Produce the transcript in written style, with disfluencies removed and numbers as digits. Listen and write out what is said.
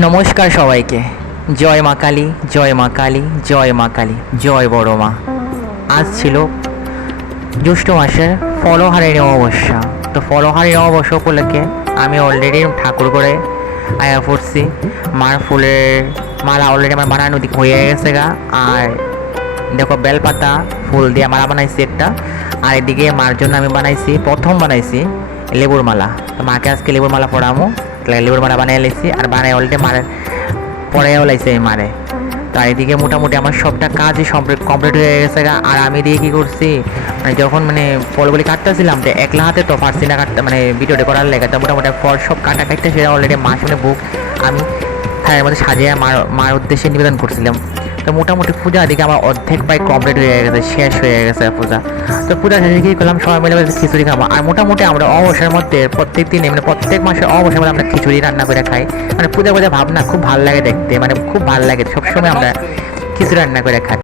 নমস্কার সবাইকে। জয় মা কালী, জয় মা কালী, জয় মা কালী, জয় বড় মা। আজ ছিল জ্যৈষ্ঠ মাসের ফলহারিণী অমাবস্যা। তো ফলহারিণী অমাবস্যা উপলক্ষে আমি অলরেডি ঠাকুর করে আয়া পড়ছি। মার ফুলের মালা অলরেডি আমার বানানো দিক হয়ে গেছে গা। আর দেখো বেলপাতা ফুল দিয়ে মালা বানাইছি একটা। আর এদিকে মার জন্য আমি প্রথম বানাইছি লেবুর মালা। তো মাকে আজকে লেবুর মালা পরামো। লেবুর মালা বানিয়ে লাইছি আর বানাই অলরেডি মারে পরেও লাইছে এই মারে। তো এদিকে মোটামুটি আমার সবটা কাজই কমপ্লিট হয়ে গেছে গা। আর আমি দিয়ে কী করছি, মানে যখন ফলগুলি কাটতেছিলাম তো একলা হাতে তো পারছি না কাটতে, ভিডিওটা করার লেগে। তো মোটামুটি ফল সব কাটতে সেটা অলরেডি মা শুনে বুক আমি থায়ের মধ্যে সাজিয়ে মার উদ্দেশ্যে নিবেদন করছিলাম। তো মোটামুটি পূজা এদিকে আমার অর্ধেক প্রায় কমপ্লিট হয়ে গেছে, শেষ হয়ে গেছে পূজা। তো পূজা শেষে কী করলাম, সবাই মিলে খিচুড়ি খাবো। আর মোটামুটি আমরা অবসরের মধ্যে প্রত্যেক দিনে প্রত্যেক মাসে অবসরের মধ্যে আমরা খিচুড়ি রান্না করে খাই। পূজা ভাবনা খুব ভালো লাগে দেখতে, খুব ভালো লাগে। সবসময় আমরা খিচুড়ি রান্না করে খাই।